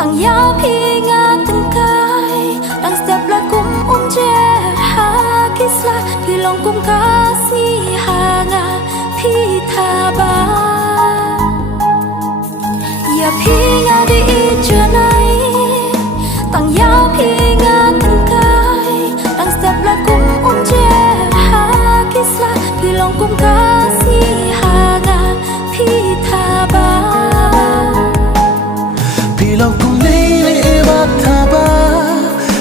Tang ya pi nga tang kai Tang step la kum je ha kisla Pi long kum kasih hanga pi thaba Ya pi nga di janai Tang ya pi nga tang kai Tang step la kum je ha kisla Pi long kum kasih hanga pi thaba Bilang kum lele eba thaba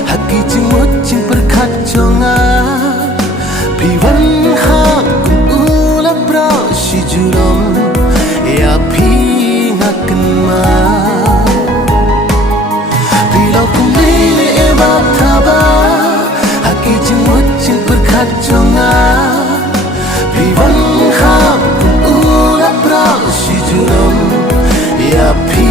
Haki jimut jing perkat jonga Piwan ha kum ula bra si jurom Ya pi ngaken ma Bilang kum lele eba thaba Haki jimut jing perkat jonga Piwan ha kum ula bra si jurom Ya pi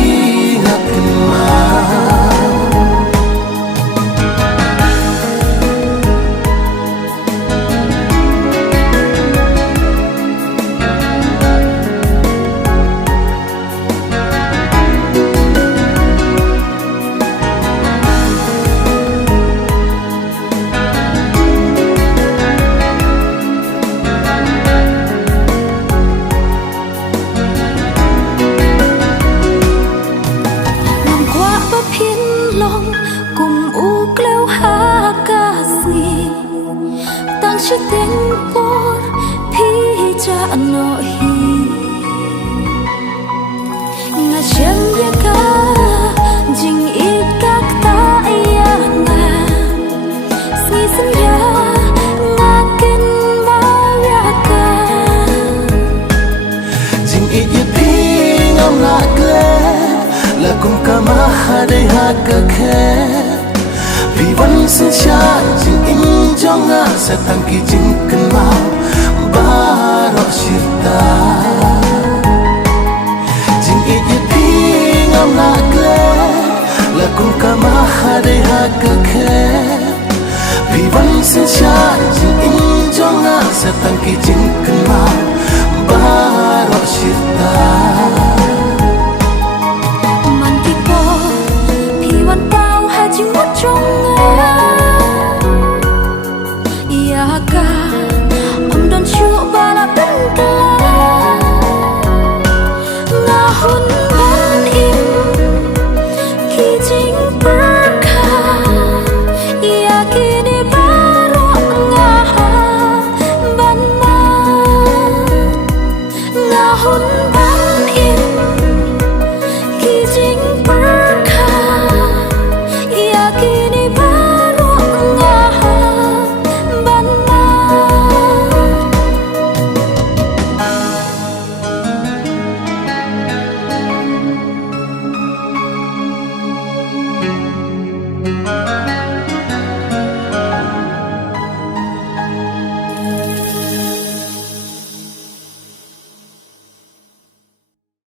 She think por pija no hi na shem ya ka jing it kak ta ya na sni sem ya na ken ma ya ka jing it ya pi ngam la kle la kum ka ma ha dai ha ka khe pi wan sin sha jing in jonga setang ki jing ken mau baro sirta jing it ye pi ngam la kle la kum ka ma ha dai ha ka khe pi wan sin sha jing in jonga setang ki jing